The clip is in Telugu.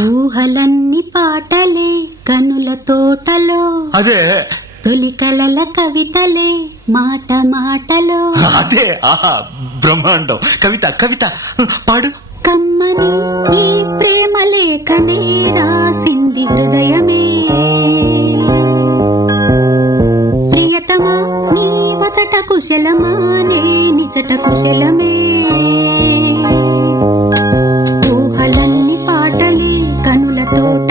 ఊహలన్నీ పాటలే కనుల తోటలో, అదే తొలి కలల కవితలే మాట మాటలో. అదే బ్రహ్మాండం. కవిత కవిత పాడు. కమ్మని ఈ ప్రేమ లేఖనే రాసింది హృదయమే, ప్రియతమా నీ వచట కుశలమా నే నిజట కుశలమే. ఊహలన్నీ పాటలే కనుల తోట